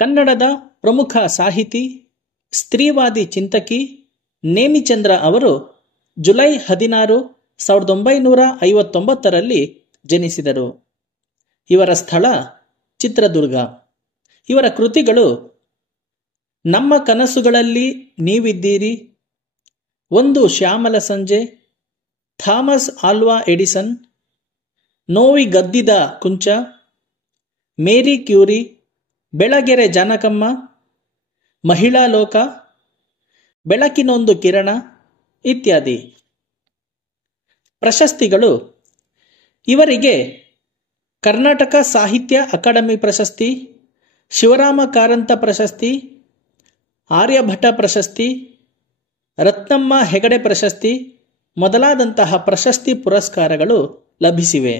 ಕನ್ನಡದ ಪ್ರಮುಖ ಸಾಹಿತಿ, ಸ್ತ್ರೀವಾದಿ ಚಿಂತಕಿ ನೇಮಿಚಂದ್ರ ಅವರು ಜುಲೈ 16, 1959ರಲ್ಲಿ ಜನಿಸಿದರು. ಇವರ ಸ್ಥಳ ಚಿತ್ರದುರ್ಗ. ಇವರ ಕೃತಿಗಳು ನಮ್ಮ ಕನಸುಗಳಲ್ಲಿ ನೀವಿದ್ದೀರಿ, ಒಂದು ಶ್ಯಾಮಲ ಸಂಜೆ, ಥಾಮಸ್ ಆಲ್ವಾ ಎಡಿಸನ್, ನೋವಿಗದ್ದಿದ ಕುಂಚ, ಮೇರಿ ಕ್ಯೂರಿ, ಬೆಳಗೆರೆ ಜಾನಕಮ್ಮ, ಮಹಿಳಾ ಲೋಕ, ಬೆಳಕಿನೊಂದು ಕಿರಣ ಇತ್ಯಾದಿ. ಪ್ರಶಸ್ತಿಗಳು: ಇವರಿಗೆ ಕರ್ನಾಟಕ ಸಾಹಿತ್ಯ ಅಕಾಡೆಮಿ ಪ್ರಶಸ್ತಿ, ಶಿವರಾಮ ಕಾರಂತ ಪ್ರಶಸ್ತಿ, ಆರ್ಯಭಟ ಪ್ರಶಸ್ತಿ, ರತ್ನಮ್ಮ ಹೆಗಡೆ ಪ್ರಶಸ್ತಿ ಮೊದಲಾದಂತಹ ಪ್ರಶಸ್ತಿ ಪುರಸ್ಕಾರಗಳು ಲಭಿಸಿವೆ.